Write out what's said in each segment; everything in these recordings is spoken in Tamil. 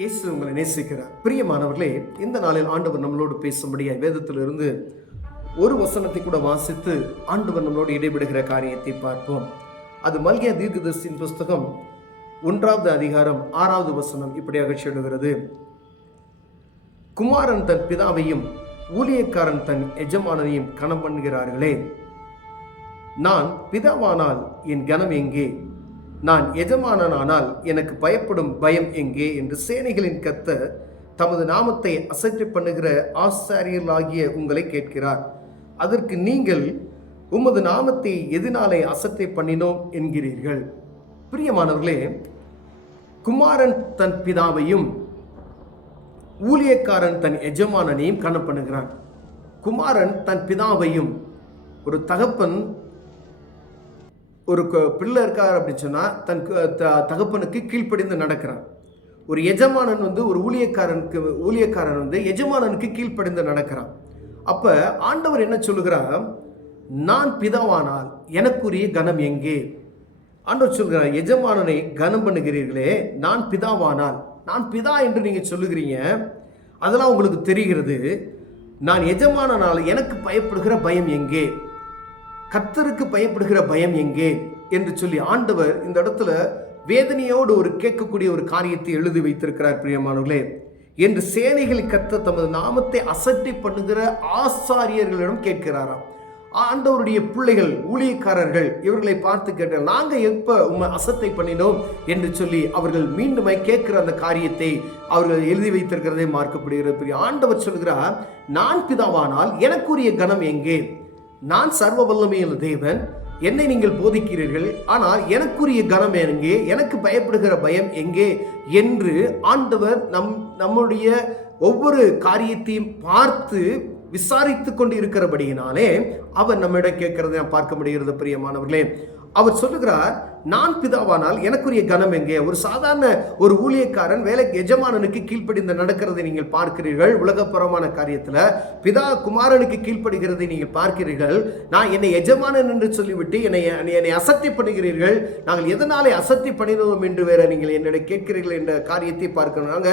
இயேசு உங்களை நேசிக்கிறார். பிரியமானவர்களே, இந்த நாளில் ஆண்டவர் நம்மளோடு பேசும்படியாய் வேதத்திலிருந்து ஒரு வசனத்தை கூட வாசித்து ஆண்டவர் நம்மளோடு இடைபெடுகிற காரியத்தை பார்ப்போம். அது மல்கியா தீர்க்கதரிசியின் புஸ்தகம் 1வது அதிகாரம் 6வது வசனம் இப்படியாக சொல்லுகிறது: குமாரன் தன் பிதாவையும் ஊழியக்காரன் தன் எஜமானனையும் கனம் பண்ணுகிறார்களே, நான் பிதாவானால் என் கனம் எங்கே? நான் எஜமானனானால் எனக்கு பயப்படும் பயம் எங்கே? என்று சேனைகளின் கர்த்தர் தமது நாமத்தை அசட்டை பண்ணுகிற ஆசாரியர்களாகிய உங்களை கேட்கிறார். அதற்கு நீங்கள் உமது நாமத்தை எதினாலே அசட்டை பண்ணினோம் என்கிறீர்கள். பிரியமானவர்களே, குமாரன் தன் பிதாவையும் ஊழியக்காரன் தன் எஜமானனையும் கனம் பண்ணுகிறான். குமாரன் தன் பிதாவையும், ஒரு தகப்பன் ஒரு பிள்ளை இருக்கார் அப்படின்னு சொன்னால் தன் தகப்பனுக்கு கீழ்ப்படிந்து நடக்கிறான். ஒரு எஜமானன் ஒரு ஊழியக்காரன் எஜமானனுக்கு கீழ்ப்படிந்து நடக்கிறான். அப்போ ஆண்டவர் என்ன சொல்லுகிறார்? நான் பிதாவானால் எனக்குரிய கனம் எங்கே? ஆண்டவர் சொல்கிறார், எஜமானனை கனம் பண்ணுகிறீர்களே, நான் பிதாவானால், நான் பிதா என்று நீங்கள் சொல்லுகிறீங்க, அதெல்லாம் உங்களுக்கு தெரிகிறது. நான் எஜமானனால் எனக்கு பயப்படுகிற பயம் எங்கே? கர்த்தருக்கு பயப்படுகிற பயம் எங்கே என்று சொல்லி ஆண்டவர் இந்த இடத்துல வேதனையோடு கேட்கக்கூடிய ஒரு காரியத்தை எழுதி வைத்திருக்கிறார். பிரியமானவர்களே, என்று சேனைகளை கர்த்தர் தமது நாமத்தை அசட்டை பண்ணுகிற ஆசாரியர்களிடம் கேட்கிறாராம். ஆண்டவருடைய பிள்ளைகள், ஊழியக்காரர்கள் இவர்களை பார்த்து கேட்டால், நாங்கள் எப்போ உண்மை அசட்டை பண்ணினோம் என்று சொல்லி அவர்கள் மீண்டும் கேட்கிற அந்த காரியத்தை அவர்கள் எழுதி வைத்திருக்கிறதை பார்க்கப்படுகிறது. ஆண்டவர் சொல்கிறார், நான் பிதாவானால் எனக்குரிய கனம் எங்கே? நான் சர்வ வல்லமையுள்ள தேவன், என்னை நீங்கள் போதிக்கிறீர்கள், ஆனால் எனக்குரிய கனம் எங்கே? எனக்கு பயப்படுகிற பயம் எங்கே என்று ஆண்டவர் நம்முடைய ஒவ்வொரு காரியத்தையும் பார்த்து விசாரித்து கொண்டு இருக்கிறபடியினாலே அவர் நம்மிடம் கேட்கிறதை பார்க்க முடிகிறது. பிரியமானவர்களே, அவர் சொல்லுகிறார், நான் பிதாவானால் எனக்குரிய கனம் எங்கே? ஒரு சாதாரண ஒரு ஊழியக்காரன் வேலைக்கு எஜமானனுக்கு கீழ்ப்படிந்து நடக்கிறதை நீங்கள் பார்க்கிறீர்கள். உலகப்புறமான காரியத்தில் பிதா குமாரனுக்கு கீழ்ப்படுகிறதை நீங்கள் பார்க்கிறீர்கள். நான் என்னை எஜமானன் என்று சொல்லிவிட்டு என்னை அசட்டை பண்ணுகிறீர்கள். நாங்கள் எதனாலே அசட்டை பண்ணினோம் என்று வேற நீங்கள் என்னிடம் கேட்கிறீர்கள் என்ற காரியத்தை பார்க்கணும்.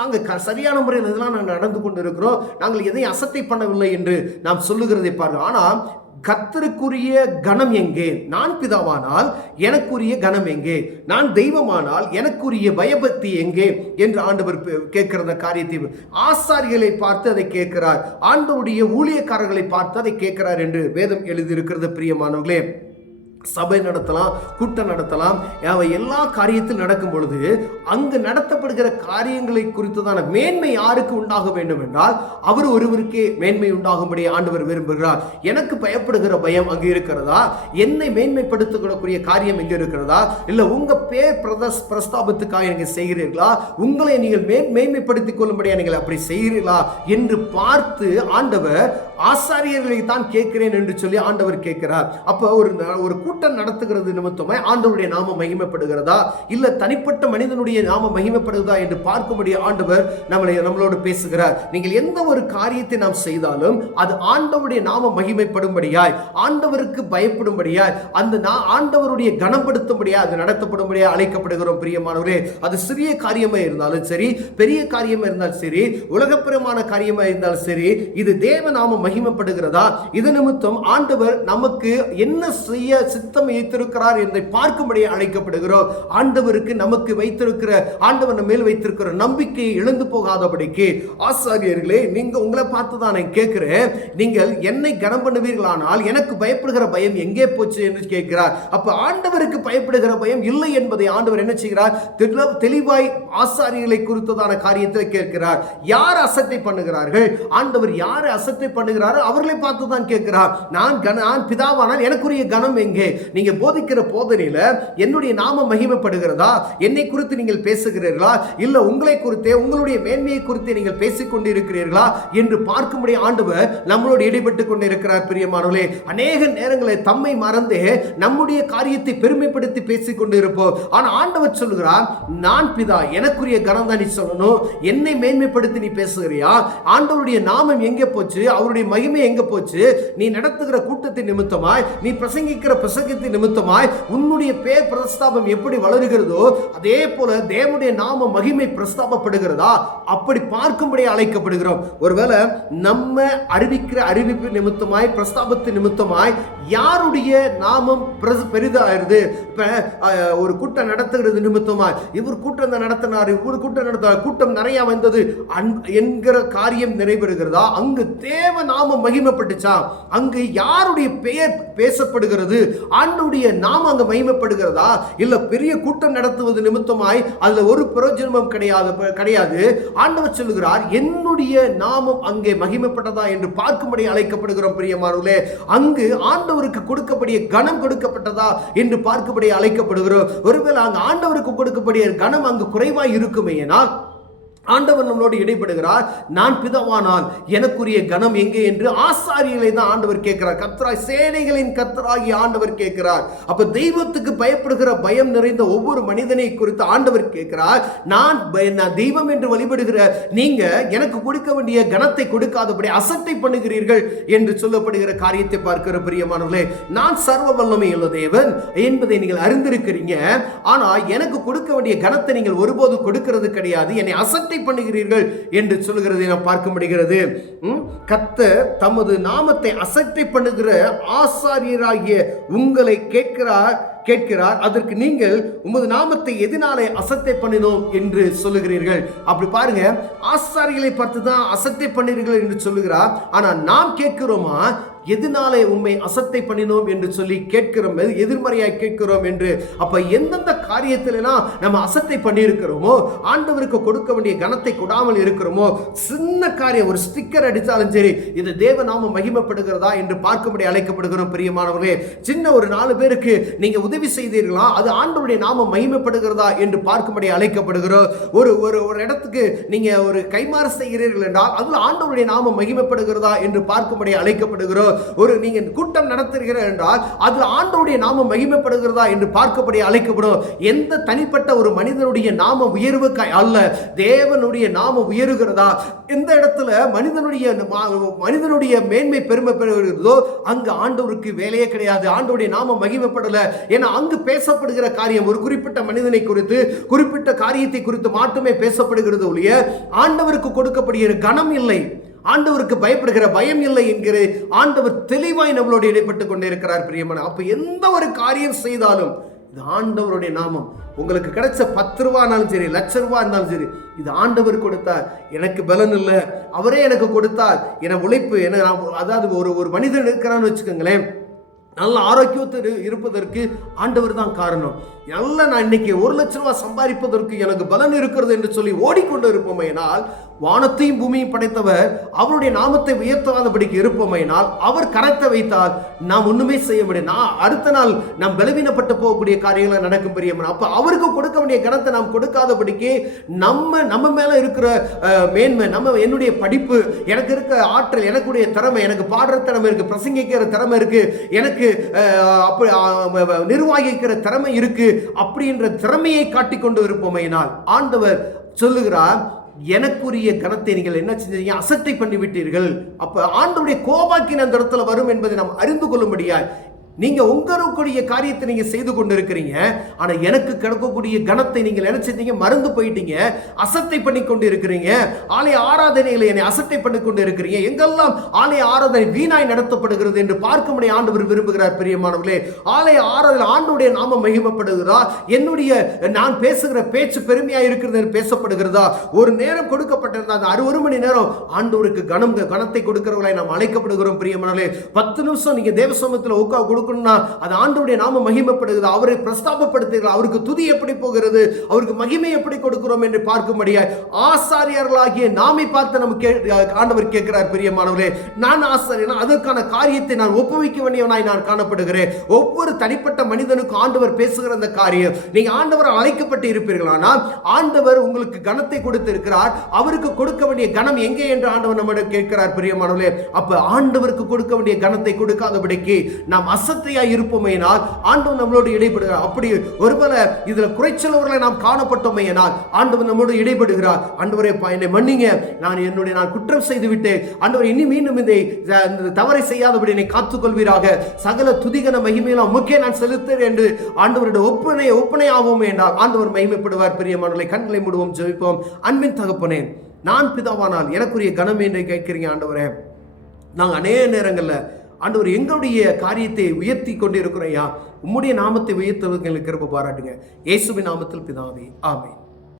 நாங்கள் சரியான முறையில் இதெல்லாம் நாங்கள் நடந்து கொண்டு இருக்கிறோம், நாங்கள் எதையும் அசட்டை பண்ணவில்லை என்று நாம் சொல்லுகிறதை பார்க்கிறோம். ஆனால் கர்த்தருக்குரிய கனம் எங்கே? நான் பிதாவானால் எனக்குரிய கனம் எங்கே? நான் தெய்வமானால் எனக்குரிய பயபக்தி எங்கே என்று ஆண்டவர் கேட்கிற காரியத்தை ஆசாரிகளை பார்த்து அதை கேட்கிறார். ஆண்டவருடைய ஊழியக்காரர்களை பார்த்து அதை கேட்கிறார் என்று வேதம் எழுதியிருக்கிறது. பிரியமானவர்களே, சபை நடத்தலாம், கூட்டம் நடத்தலாம், எல்லா காரியத்தில் நடக்கும் பொழுது அங்கு நடத்தப்படுகிற காரியங்களை குறித்ததான மேன்மை யாருக்கு உண்டாக வேண்டும் என்றால் அவர் ஒருவருக்கே மேன்மை உண்டாகும்படி ஆண்டவர் விரும்புகிறார். எனக்கு பயப்படுகிற பயம் அங்கு இருக்கிறதா? என்னை மேன்மைப்படுத்தக்கூடிய காரியம் எங்கே இருக்கிறதா? இல்லை உங்க பேர் பிரஸ்தாபத்துக்காக நீங்கள் செய்கிறீர்களா? உங்களை நீங்கள் மேன்மைப்படுத்திக் கொள்ளும்படியா நீங்கள் அப்படி செய்கிறீர்களா என்று பார்த்து ஆண்டவர் ஆசாரியர்களை தான் கேட்கிறேன் என்று சொல்லி ஆண்டவர் கேட்கிறார். அப்போ ஒரு கூட்டம் நடத்துகிறது நிமித்தமாய் ஆண்டவருடைய நாமம் மகிமைப்படுகிறதா, இல்ல தனிப்பட்ட மனிதனுடைய நாமம் மகிமைப்படுகிறதா என்று பார்க்கும்படி ஆண்டவர் நம்மளோடு பேசுகிறார். நீங்கள் எந்த ஒரு காரியத்தை நாம் செய்தாலும் அது ஆண்டவருடைய நாமம் மகிமைப்படும்படியாய், ஆண்டவருக்கு பயப்படும்படியாய், அந்த ஆண்டவருடைய கனப்படுத்தும்படியாய் அது நடத்தப்படும்படியாய் அழைக்கப்படுகிறோம். பிரியமானவரே, அது சிறிய காரியமா இருந்தாலும் சரி, பெரிய காரியமா இருந்தாலும் சரி, உலகப்புறமான காரியமா இருந்தாலும் சரி, இது தேவ நாமம் மகிமைப்படுகிறதா? இது நிமித்தம் ஆண்டவர் நமக்கு என்ன செய்ய சித்தம் வைத்திருக்கிறார் என்று பார்க்கும்படி அழைக்கப்படுகிறோம். ஆண்டவருக்கு நமக்கு வைத்திருக்கிற, ஆண்டவர் நம்ம மேல் வைத்திருக்கிற நம்பிக்கையை இழந்து போகாதபடிக்கு ஆசாரியர்களே, நீங்க உங்களை பார்த்து தான் நான் கேட்கிறேன், நீங்கள் என்னை கனம் பண்ணுவீர்களானால் எனக்கு பயப்படுகிற பயம் எங்கே போச்சு என்று கேட்கிறார். அப்ப ஆண்டவருக்கு பயப்படுகிற பயம் இல்லை என்பதை ஆண்டவர் என்ன செய்கிறார்? தெளிவாய் ஆசாரியர்களை குறித்ததான காரியத்தில் கேட்கிறார். யார் அசட்டை பண்ணுகிறார்கள்? ஆண்டவர் யார் அசட்டை பண்ணுகிறார் அவர்களை பார்த்து தான் கேட்கிறார். நான் பிதாவானால் எனக்குரிய கனம் எங்கே? நீங்க போதிக்கிற போதனையில என்னுடைய நாமம் மகிமைப்படுகிறதா? என்னை குறித்து நீங்கள் பேசுகிறீர்களா, இல்ல உங்களை குறித்தே, உங்களுடைய மேன்மையை குறித்து நீங்கள் பேசிக் கொண்டிருக்கிறீர்களா என்று பார்க்கும்படி ஆண்டவர் நம்மளோடு ஈடுபட்டு கொண்டிருக்கிறார். பிரியமானவர்களே, அநேக நேரங்களில் தம்மை மறந்தே நம்முடைய காரியத்தை பெருமைப்படுத்தி பேசிக் கொண்டிருப்போம். ஆனா ஆண்டவர் சொல்லுகிறார், நான் பிதா, எனக்குரிய கனம் தான் நீ சொல்லணும். என்னை மேன்மைப்படுத்தி நீ பேசுகிறியா? ஆண்டவருடைய நாமம் எங்கே போச்சு? அவருடைய மகிமை எங்க போச்சு? நீ நடத்துகிற கூட்டத்தின் நிமித்தமாய், நீ பிரசங்கிக்கிற பிரசங்கத்தின் நிமித்தமாய் உன்னுடைய பேர் பிரஸ்தாபம் எப்படி வளருகிறதோ அதே போல தேவனுடைய நாம மகிமை பிரஸ்தாபப்படுகிறதா? அப்படி பார்க்கும்படி அழைக்கப்படுகிறோம். ஒருவேளை நம்ம அறிவிக்கிற அறிவிப்பு நிமித்தமாய் பிரஸ்தாபத்தின் நிமித்தமாய் யாருடைய நாமம் பெரிதாயிருது? இப்ப ஒரு கூட்டம் நடத்துகிறது நிமித்தமாய் இவர் கூட்டம் நடத்தினார், இவர் கூட்டம் நடத்தினார், கூட்டம் நிறைய வந்தது என்கிற காரியம் நிறைவேறுகிறதா? அங்கு தேவ நாமம் மகிமைப்பட்டுச்சா? அங்கு யாருடைய பெயர் பேசப்படுகிறது? ஆண்டவருடைய நாமம் அங்கு மகிமைப்படுகிறதா? இல்ல பெரிய கூட்டம் நடத்துவது நிமித்தமாய் அதுல ஒரு பிரயோஜனமும் கிடையாது. ஆண்டவர் சொல்லுகிறார், என்னுடைய நாமம் அங்கே மகிமைப்பட்டதா என்று பார்க்கும்படி அழைக்கப்படுகிறோம். பிரியமானவர்களே, அங்கு ஆண்டவருக்கு கொடுக்கப்படிய கனம் கொடுக்கப்பட்டதா என்று பார்க்கும்படி அழைக்கப்படுகிறோம். ஒருவேளை அங்கு ஆண்டவருக்கு கொடுக்கப்படிய கனம் அங்கு குறைவாய் இருக்குமே, ஆண்டவர் நம்மளோடு இடைப்படுகிறார். நான் பிதாவானால் எனக்குரிய கனம் எங்கே என்று ஆசாரியர்களை தான் ஆண்டவர் கேட்கிறார். கர்த்தராய் சேனைகளின் கர்த்தராகி ஆண்டவர் கேட்கிறார். அப்ப தெய்வத்துக்கு பயப்படுகிற பயம் நிறைந்த ஒவ்வொரு மனிதனை குறித்து ஆண்டவர் கேட்கிறார். நான் தெய்வம் என்று வழிபடுகிற நீங்க எனக்கு கொடுக்க வேண்டிய கனத்தை கொடுக்காதபடி அசட்டை பண்ணுகிறீர்கள் என்று சொல்லப்படுகிற காரியத்தை பார்க்கிற பிரியமானவர்களே, நான் சர்வ வல்லமை உள்ள தேவன் என்பதை நீங்கள் அறிந்திருக்கிறீங்க. ஆனா எனக்கு கொடுக்க வேண்டிய கனத்தை நீங்கள் ஒருபோது கொடுக்கிறது கிடையாது. என்னை அசட்டை பண்ணுகிறீர்கள் என்று சொல்லுகிறதை நாம் பார்க்க முடிகிறது. கர்த்தர் தமது நாமத்தை அசட்டை பண்ணுகிற ஆசாரியராகிய உங்களை கேட்கிறார். அதற்கு நீங்கள் உமது நாமத்தை எதனாலே அசட்டை பண்ணினோம் என்று சொல்லுகிறீர்கள். அப்படி பாருங்க, ஆசாரிகளை பார்த்து தான் அசட்டை பண்ணீர்கள் என்று சொல்லுகிறார். ஆனா நாம் கேட்கிறோமா, எதனாலே உண்மை அசட்டை பண்ணினோம் என்று சொல்லி கேட்கிறோம், எதிர்மறையாய் கேட்கிறோம் என்று. அப்ப எந்தெந்த காரியத்திலனா நம்ம அசட்டை பண்ணி இருக்கிறோமோ, ஆண்டவருக்கு கொடுக்க வேண்டிய கனத்தை கொடாமல் இருக்கிறோமோ, சின்ன காரியம் ஒரு ஸ்டிக்கர் அடித்தாலும் சரி, இது தேவ நாம மகிமைப்படுகிறதா என்று பார்க்கும்படி அழைக்கப்படுகிறோம். பிரியமானவர்களே, சின்ன ஒரு 4 பேருக்கு நீங்க உதவி செய்தீர்களா, அது ஆண்டவருடைய நாம மகிமைப்படுகிறதா என்று பார்க்கும்படி அழைக்கப்படுகிறோம். ஒரு இடத்துக்கு நீங்க ஒரு கைமாறு செய்கிறீர்கள் என்றால் அதுல ஆண்டவருடைய நாம மகிமைப்படுகிறதா என்று பார்க்கும்படி அழைக்கப்படுகிறோம். ஒரு நீங்க கூட்டம் நடத்துகிறீர்கள் என்றால் அது ஆண்டவருடைய நாமம் மகிமைப்படுகிறதா என்று பார்க்கப்படி அழைக்கப்படும். எந்த தனிப்பட்ட ஒரு மனிதனுடைய நாம உயர்வுக்கு அல்ல, தேவனுடைய நாமம் உயருகிறதா? எந்த இடத்துல மனிதனுடைய மேன்மை பெருமை பெறுகிறதோ அங்கு ஆண்டவருக்கு வேலையே கிடையாது, ஆண்டவருடைய நாமம் மகிமைப்படல. ஏன்னா அங்கு பேசப்படுகிற காரியம் ஒரு குறிப்பிட்ட மனிதனை குறித்து, குறிப்பிட்ட காரியத்தை குறித்து மட்டுமே பேசப்படுகிறது ஒழிய ஆண்டவருக்கு கொடுக்கப்படுகிற கனம் இல்லை, ஆண்டவருக்கு பயப்படுகிற பயம் இல்லை என்கிற ஆண்டவர் தெளிவாய் நம்மளோடு இடைப்பட்டு கொண்டே இருக்கிறார். பிரியமான, அப்ப எந்த ஒரு காரியம் செய்தாலும் இது ஆண்டவருடைய நாமம். உங்களுக்கு கிடைச்ச 10 ரூபா இருந்தாலும் சரி, லட்ச ரூபா இருந்தாலும் சரி, இது ஆண்டவர் கொடுத்தார். எனக்கு பலன் இல்லை, அவரே எனக்கு கொடுத்தார். என உழைப்பு அதாவது ஒரு மனிதன் இருக்கிறான்னு வச்சுக்கோங்களேன், நல்ல ஆரோக்கியத்தில் இருப்பதற்கு ஆண்டவர் தான் காரணம். நான் இன்னைக்கு 1 லட்ச ரூபாய் சம்பாதிப்பதற்கு எனக்கு பலன் இருக்கிறது என்று சொல்லி ஓடிக்கொண்டு இருப்போமையினால், வானத்தையும் பூமியும் படைத்தவர் அவருடைய நாமத்தை உயர்த்தாதபடிக்கு இருப்போமையினால், அவர் கரத்தை வைத்தால் நாம் ஒண்ணுமே செய்ய முடியும். அடுத்த நாள் நாம் பலவீனப்பட்டு போகக்கூடிய காரியங்கள் நடக்கும். பெரியவன் அப்ப அவருக்கு கொடுக்க வேண்டிய கனத்தை நாம் கொடுக்காதபடிக்கு நம்ம மேல இருக்கிற மேன்மை, என்னுடைய படிப்பு, எனக்கு இருக்க ஆற்றல், எனக்குடைய திறமை, எனக்கு பாடுற திறமை இருக்கு, பிரசங்கிக்கிற திறமை இருக்கு, எனக்கு நிர்வாகிக்கிற திறமை இருக்கு, அப்படின்ற திறமையை காட்டிக்கொண்டு இருப்போமையினால் ஆண்டவர் சொல்லுகிறார், எனக்குரிய கனத்தை நீங்கள் என்ன செஞ்சீங்க, அசட்டை பண்ணி விட்டீர்கள். அப்ப ஆண்டவருடைய கோபாக்கின் அந்த இடத்துல வரும் என்பதை நாம் அறிந்து கொள்ளும்படியாய் நீங்க உங்களுடைய காரியத்தை நீங்க செய்து கொண்டு இருக்கிறீங்க. ஆனா எனக்கு கிடைக்கக்கூடிய கனத்தை நீங்கள் என்ன செஞ்சீங்க, மறந்து போயிட்டீங்க, அசட்டை பண்ணி கொண்டு இருக்கிறீங்க. ஆலய ஆராதனைகளை என்னை அசட்டை பண்ணி கொண்டு இருக்கிறீங்க. எங்கெல்லாம் ஆலய ஆராதனை வீணாய் நடத்தப்படுகிறது என்று பார்க்கும்படி ஆண்டவர் விரும்புகிறார். பிரியமானவர்களே, ஆலய ஆராதனை ஆண்டவருடைய நாம மகிமைப்படுகிறதா, நான் பேசுகிற பேச்சு பெருமையா இருக்கிறது என்று பேசப்படுகிறதா? ஒரு நேரம் கொடுக்கப்பட்டிருந்தா அந்த 1 மணி நேரம் ஆண்டவருக்கு கனத்தை கொடுக்கிறவர்களை நாம் அழைக்கப்படுகிறோம். பிரியமானவர்களே, 10 நிமிஷம் நீங்க தேவ சமூகத்தில் கொடுக்கணும்னா அது ஆண்டவருடைய நாம மகிமைப்படுகிறது, அவரை பிரஸ்தாபப்படுத்துகிறார். அவருக்கு துதி எப்படி போகிறது, அவருக்கு மகிமை எப்படி கொடுக்கிறோம் என்று பார்க்கும்படியாய் ஆசாரியர்களாகிய நாமை பார்த்து நமக்கு ஆண்டவர் கேட்கிறார். பிரியமானவர்களே, நான் ஆசாரியனா, அதற்கான காரியத்தை நான் ஒப்புவிக்க வேண்டியவனாய் நான் காணப்படுகிறேன். ஒவ்வொரு தனிப்பட்ட மனிதனுக்கும் ஆண்டவர் பேசுகிற அந்த காரியம், நீங்க ஆண்டவர் அழைக்கப்பட்டு இருப்பீர்களானால் ஆண்டவர் உங்களுக்கு கனத்தை கொடுத்திருக்கிறார். அவருக்கு கொடுக்க வேண்டிய கனம் எங்கே என்று ஆண்டவர் நம்மிடம் கேட்கிறார். பிரியமானவர்களே, அப்ப ஆண்டவருக்கு கொடுக்க வேண்டிய கனத்தை கொடுக்காதபடிக்கு நாம் அசத்தையா இருப்போமேனால் ஆண்டவர் நம்மளோடு இடைபடுகிறார். அப்படி ஒருவேளை இதுல குறைச்சலவர்களை நாம் காணப்பட்டோமேனால் ஆண்டவர் நம்மோடு இடைபடுகிறார். ஆண்டவரே என்னை மன்னிங்க, நான் குற்றம் செய்து விட்டேன், ஆண்டவர் இனி மீண்டும் இந்த தவறை செய்யாதபடி என்னை காத்துக்கொள்வீராக, சகல துதிகன மகிமையெல்லாம் உமக்கே நான் செலுத்துகிறேன் என்று ஆண்டவருடைய ஒப்பனை ஆவோம் என்றால் ஆண்டவர் மகிமைப்படுவார். பிரியமானவர்களே, கண்களை மூடுவோம், ஜெபிப்போம். அன்பின் தகப்பனே, நான் பிதாவானால் எனக்குரிய கனம் என்று கேட்கிறீங்க ஆண்டவரே. நாங்கள் அநேக நேரங்களில் ஆண்டவர் எங்களுடைய காரியத்தை உயர்த்தி கொண்டு இருக்கிறோம். உம்முடைய நாமத்தை உயர்த்துவதற்கு எங்களுக்கு கிருபை பாராட்டுங்க. இயேசுவின் நாமத்தில் பிதாவே, ஆமென்.